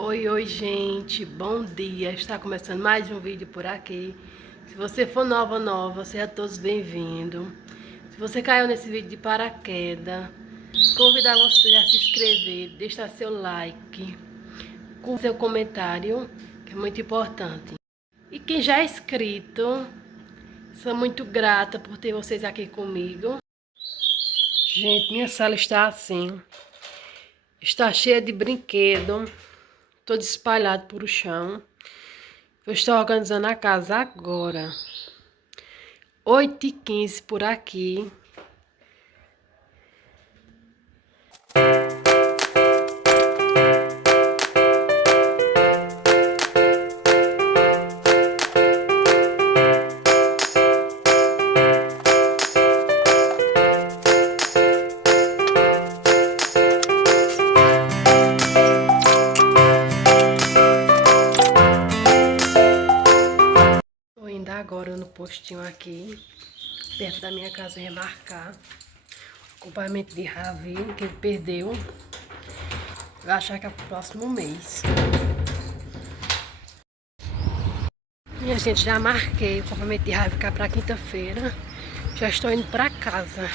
Oi, gente, bom dia. Está começando mais um vídeo por aqui. Se você for nova, sejam todos bem-vindos. Se você caiu nesse vídeo de paraquedas, convidar você a se inscrever, deixar seu like, com seu comentário, que é muito importante. E quem já é inscrito, sou muito grata por ter vocês aqui comigo. Gente, minha sala está assim. Está cheia de brinquedo, todo espalhado por o chão. Eu estou organizando a casa agora. 8h15 por aqui. Estou indo agora no postinho aqui, perto da minha casa, remarcar o acompanhamento de Ravi, que ele perdeu. Eu acho que é pro próximo mês. Minha gente, já marquei o acompanhamento de Ravi ficar pra quinta-feira. Já estou indo pra casa.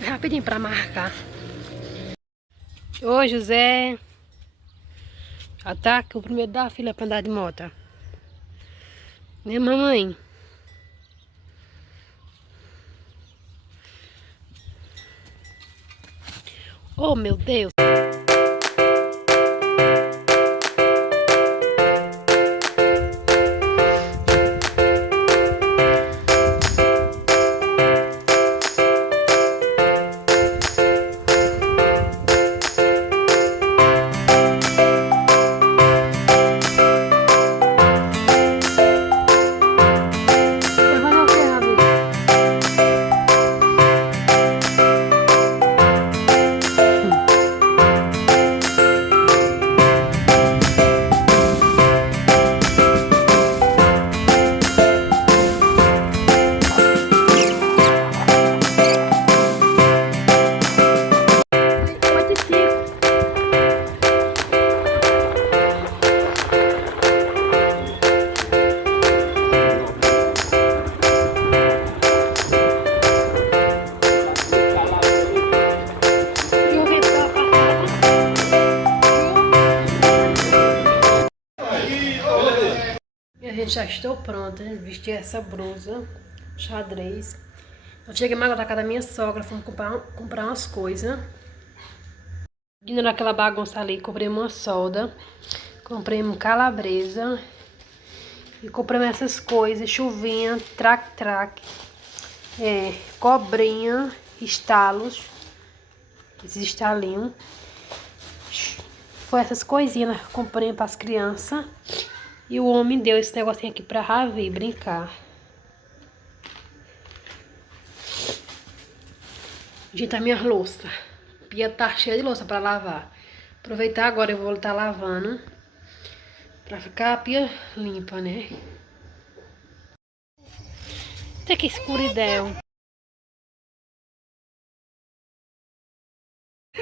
É rapidinho pra marcar. Ô, José. Ataque o primeiro da fila pra andar de moto. Né, mamãe? Oh, meu Deus. A gente já estou pronta, vesti essa blusa, xadrez. Eu cheguei mais da casa da minha sogra, fomos comprar umas coisas. Indo naquela bagunça ali, comprei uma solda, comprei uma calabresa e comprei essas coisas, chuvinha, trac-trac, cobrinha, estalos, esses estalinhos. Foi essas coisinhas que eu comprei para as crianças. E o homem deu esse negocinho aqui pra Ravi brincar. Gente, a minha louça. A pia tá cheia de louça pra lavar. Aproveitar agora, eu vou estar lavando. Pra ficar a pia limpa, né? Até que escuridão.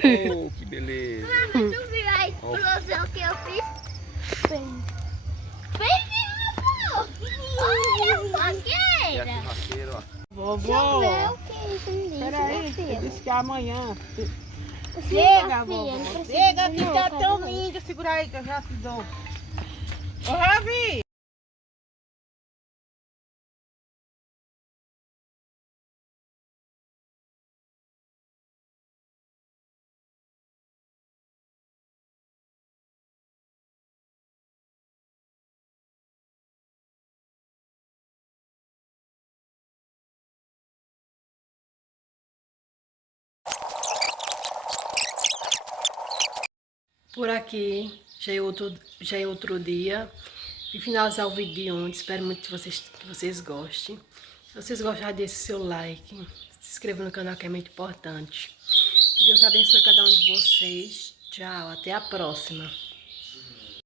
Oh, que beleza. Tu viu a explosão que eu fiz? Bem. Olha a E a fogueira! churrasqueira, ó. Vovó, Choveu, que isso me disse, peraí, meu você filho. disse que amanhã. Chega, Chega, filha, vovó. não precisa Chega de que não, tá tá tão bom. lindo. Segura aí que eu já te dou. Ô, Ravi! Por aqui, já é outro dia. E finalizar o vídeo de ontem. Espero muito que vocês gostem. Se vocês gostarem, deixe seu like. Se inscreva no canal, que é muito importante. Que Deus abençoe cada um de vocês. Tchau, até a próxima.